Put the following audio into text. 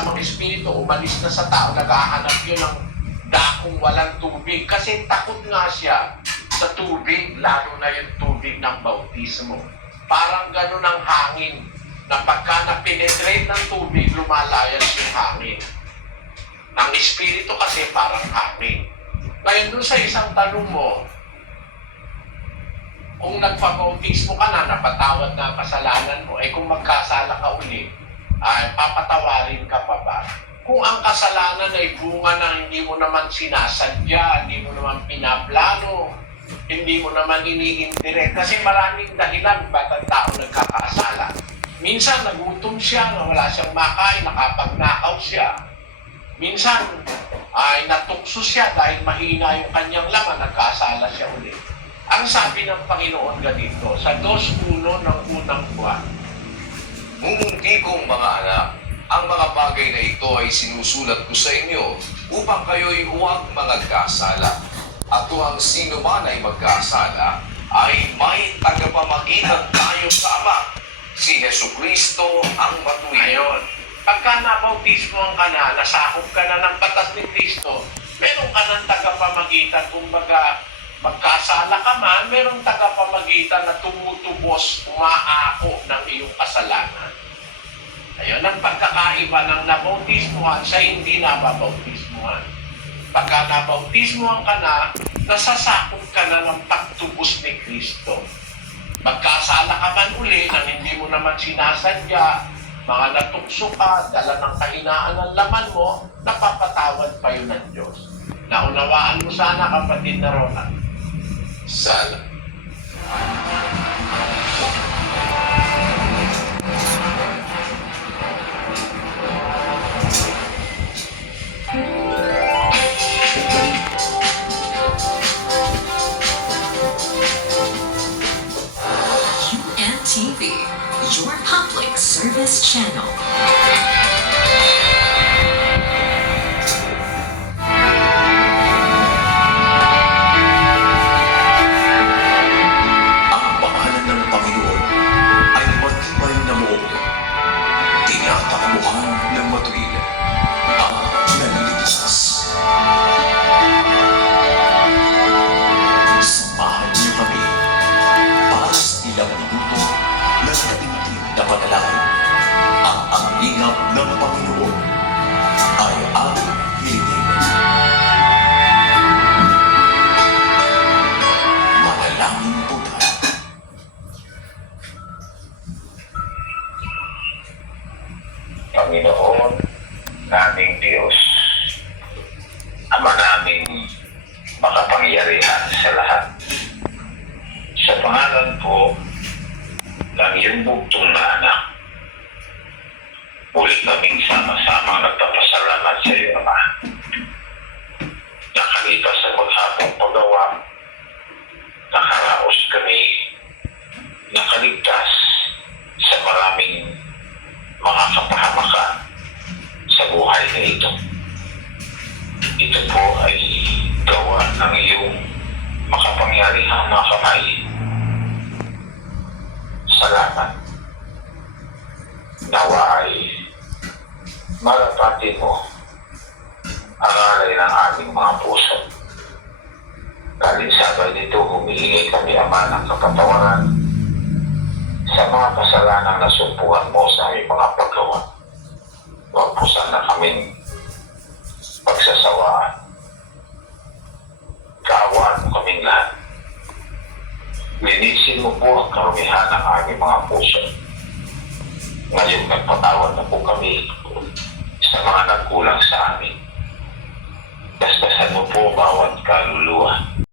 masamang espiritu umalis na sa tao, naghahanap yun ng dakong walang tubig. Kasi takot nga siya sa tubig, lalo na yung tubig ng bautismo. Parang ganun ang hangin, na pagka na-penetrate ng tubig, lumalayas yung hangin. Ang espiritu kasi parang hangin. Ngayon doon sa isang tanong mo, kung nagpabautismo ka na, napatawad na ang kasalanan mo, kung magkasala ka ulit, ay papatawarin ka pa ba? Kung ang kasalanan ay bunga na hindi mo naman sinasadya, hindi mo naman pinaplano, hindi mo naman iniindirect, kasi maraming dahilan ba't ang tao nagkakasala. Minsan nagutom siya, wala siyang makain, nakapagnakaw siya. Minsan ay natukso siya dahil mahina yung kanyang laman, nagkasala siya ulit. Ang sabi ng Panginoon ganito, sa 2:1 ng unang buwan, Ngungundi kong mga anak, ang mga bagay na ito ay sinusulat ko sa inyo upang kayo'y huwag magkasala. At kung ang sino man ay magkasala, ay may tagapamagitan tayo sa Ama, si Jesucristo ang matuwid. Ngayon, pagka nabautismo ka na, nasakop ka na ng batas ni Kristo, meron ka ng tagapamagitan, kumbaga, magkasala ka man, merong tagapamagitan na tumutubos, umaako ng iyong kasalanan. Ayun ang pagkakaiba ng nabautismuhan sa hindi nababautismuhan. Pagka nabautismuhan ka na, nasasakop ka na ng pagtubos ni Kristo. Magkasala ka man uli nang hindi mo naman sinasadya, mga natukso ka, dala ng kahinaan ng laman mo, napapatawad pa yun ng Diyos. Naunawaan mo sana, kapatid na Ronald. Sala. UNTV, your public service channel. Ang pangalan ng Panginoon ay matibay na moong, tinatakbuhan ng matuwid at naliligtas. Samahan niyo kami para sa ilang minuto na natintig na panalangin. Ang anglingap ng Panginoon ay ating hilingin. Manalangin po tayo. Panginoon, naming Diyos, Ama naming makapangyarihan sa lahat. Sa pangalan po ng iyong bugtong na anak, muli kaming sama-sama nagpapasalamat sa iyo, Ama. Nakalipas sa maghapong paggawa, nakaraos kami, nakaligtas sa maraming mga kapahamakan sa buhay na ito. Ito po ay gawa ng iyong makapangyarihang mga kamay. Salamat. Nawa ay malapati mo ang alay ng aming mga puso. Kalinsabay nito, humihingi kami, Ama, ng kapatawaran sa mga kasalanang nasumpuhan mo sa aming mga paggawa. Huwag po sana kaming pagsasawaan. Kaawaan mo kaming lahat. Linisin mo po ang karumihan ng aming mga puso. Ngayon nagpatawad na po kami sa mga nagkulang sa amin. Dasdasan mo po bawat kaluluwa